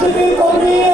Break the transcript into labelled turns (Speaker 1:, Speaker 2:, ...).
Speaker 1: to be for me.